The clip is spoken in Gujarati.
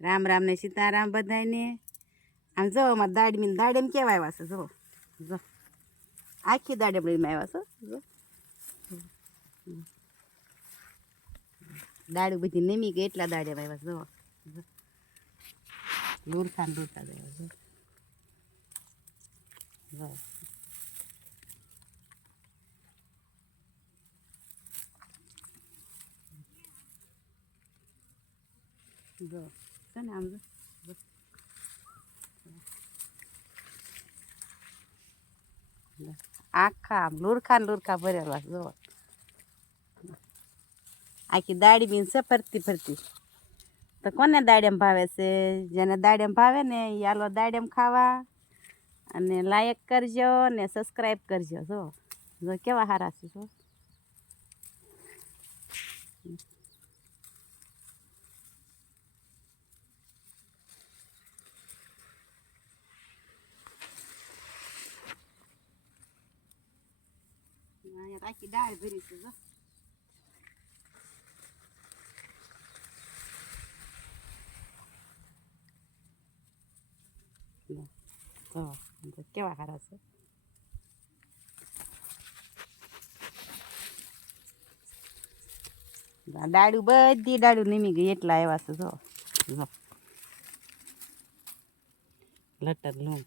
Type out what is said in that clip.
રામ રામ ને સીતારામ બધાને. આમ જો અમારે દાડેમ કેવા આવ્યા છે, જો જો આખી દાડેમ લઈને આવ્યા છો. જો દાડું બધી નમી ગઈ એટલા દાડેમ આવ્યા. જો લૂરખા જ આવ્યા. જો છે ને આમ જો આખા આમ લુરખા ભરેલા. જો આખી દાડી બીન છે ફરતી ફરતી. તો કોને દાડેમ ભાવે છે? જેને દાડેમ ભાવે ને એ આલો દાડેમ ખાવા. અને લાઈક કરજો ને સબસ્ક્રાઈબ કરજો. જો જો કેવા સારા છે. જો આખી દાળ ભરી છે. જો તો કેવા સારા છે. દાડું બધી દાડું નીમી ગઈ એટલા આવ્યા છે. જો લટર લૂમ